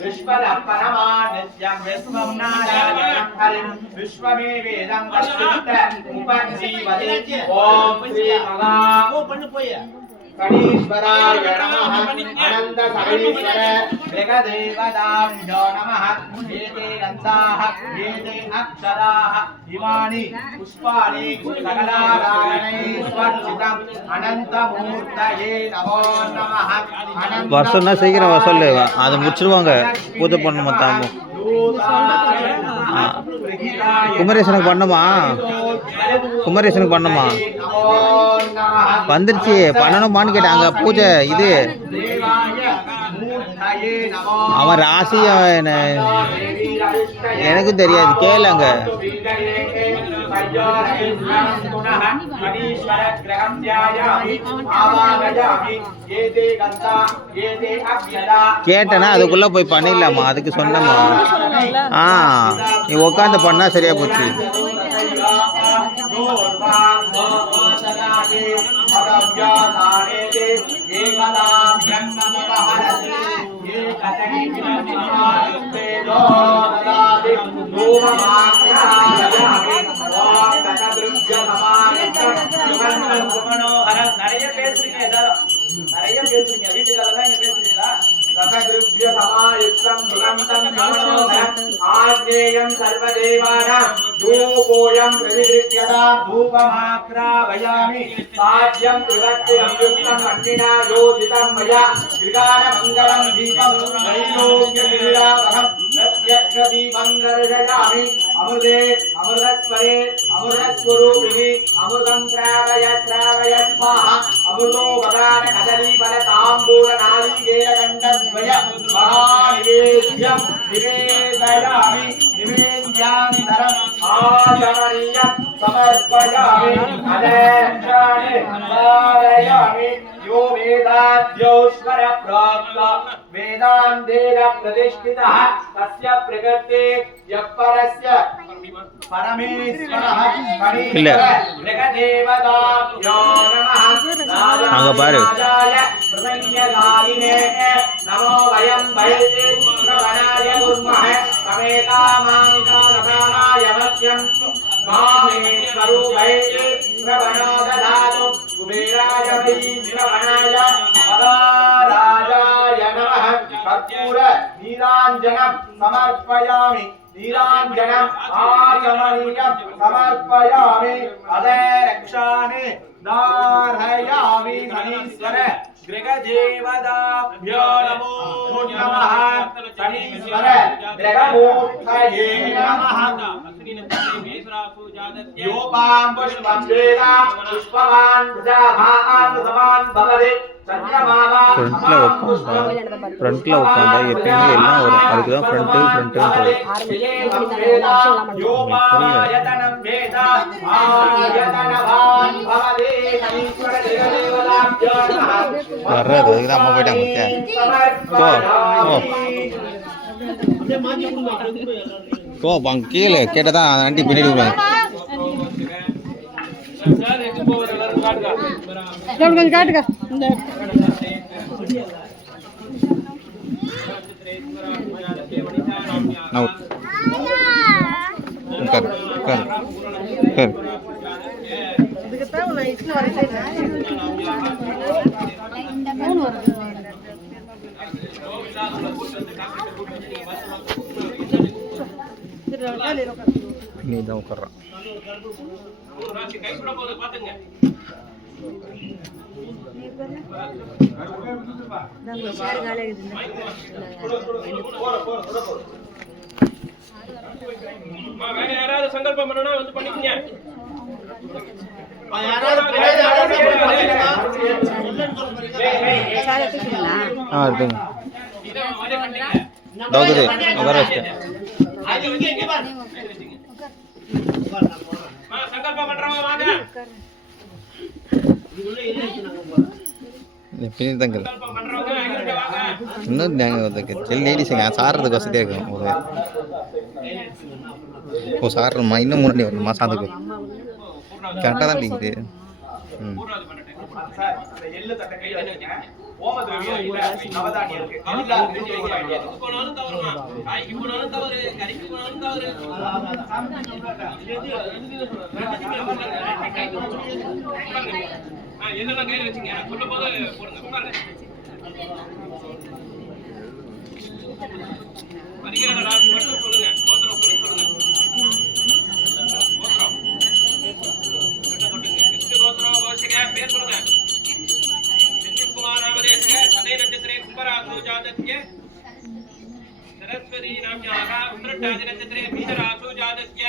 विश्वदपरमानित्यं विश्वं नारायणं हरिं विश्वमेवेदं वस्तुत उपजीवते ओम श्री महा गणेश्वराय नमः अनंत सगणेश्वर जगदेवदाभ्यो नमः एते गन्धाः एते अक्षराः इमानि पुष्पाणि सकलारायणैस्वर्जितम् अनन्तमूर्तये नमो नमः வருஷம்னா சீக்கிரம் வர சொல்லு அதை முடிச்சிருவாங்க பூஜை பண்ணணுமா தாமு குமரேசனுக்கு பண்ணுமா குமரேசனுக்கு பண்ணுமா வந்துருச்சு பண்ணணுமான்னு கேட்டாங்க பூஜை இது அவன் ராசி எனக்கும் தெரியாது கேளுங்க கேட்டனா அதுக்குள்ள போய் பண்ணிடலாமா அதுக்கு சொன்னமா நீ உட்காந்து பண்ணா சரியா போச்சு நிறைய பேசுறீங்க வீட்டுக்காரங்க இங்க பேசுறீங்களா சகத்ருப்ய சமாயுக்தம் சுகந்தம் கமனோஹரம் ஆக்னேயம் சர்வதேவானாம் தூபோயம் பிரதிகிருத்யதா தூபமாக்ராவயாமி சாத்யம் திவத்தி அம்யுக்தம் அன்னினா யோஜிதம் மயா கிருகான மங்களம் தீபம் தைலோக்ய நிராவகம் பிரத்யக்ஷ தீபம் தர்ஷயாமி அமிர்தே அமிர்தஸ்வரே அமிர்தஸ்வரூபிணி அமிர்தம் ஸ்ராவய ஸ்ராவய ஸ்வாஹா அமிர்தோ வதான கதலி பல தாம்பூல நாளிகேய கண்டத்வய மகாநிவேத்யம் நிவேதயாமி நிவேத்யாந்தரம் ஆஜமனியம் சமர்ப்பயாமி அதேஷானே தாரயாமி यो वेदाद्योश्वर प्राप्त वेदान्तेन प्रतिष्ठितः तस्य प्रकृते यपरस्य परमेश्वरः जगदेवताभ्यो नमः அங்க பாரு प्रसन्यदायिने नमो वयं वैते श्रवणाय कुर्मः तमेकामानिकानकानाय मह्यं कामे स्वरूपै श्रवणो ददातु कुबेराय वै श्रवणाय पदाराजाय नमः कर्पूर नीराञ्जनं समर्पयामि नीराञ्जनम् आचमनीयं समर्पयामि अदरक्षाणि धारयामि शनीश्वर गृहदेवताभ्यो नमो नमः शनीश्वर गृहमूर्तये नमः योपां पुष्पं वेदा पुष्पवान् प्रजाभान् समान् भवति ஃப்ரண்ட்ல உட்காந்தா எப்பயுமே எல்லாம் வரும் அதுக்கு தான் ஃப்ரண்ட்டு வர்றது அதுக்கு தான் அம்மா போயிட்டாங்க போ அங்கே கீழே கேட்டதான் ஆண்டி பின்னாடி விடுவாங்க கொஞ்சம் காட்டுங்க நீ தான் உட்கார்றான் யாராவது சங்கல்பம் பண்ணணும் வந்து பண்ணிக்கங்க. சங்கல்பம் பண்றவங்க வாங்க. இன்னும் லேடிஸுங்க சாடுறதுக்கு வசதியாக இருக்கும் சாடுறோம்மா இன்னும் முன்னாடி வரணுமா சாதுக்கு கரெக்டாக தான் இருக்குது ஓம திரவியம் இல்ல நவதானியம் இருக்கு எல்லாத்துக்கும் ஜெயிக்க வேண்டியது போனாலும் தவறுமா காய்க்கு போனாலும் தவறு கறிக்கு போனாலும் தவறு என்னெல்லாம் கையில் வச்சுங்க சொல்லும் போது போடுங்க உட்காருங்க அதிகார ராசி மட்டும் சொல்லுங்க கோத்திரம் சொல்லி சொல்லுங்க கோத்திரம் தொட்டுங்க விஷ்ணு கோத்திரம் கோஷிக பேர் சொல்லுங்க செந்தில் குமார் நாமதேச சதே நட்சத்திரே கும்பராகு ஜாதத்ய सरस्वती नाम्याः उत्तरादिनक्षत्रे मीनराशौ जातस्य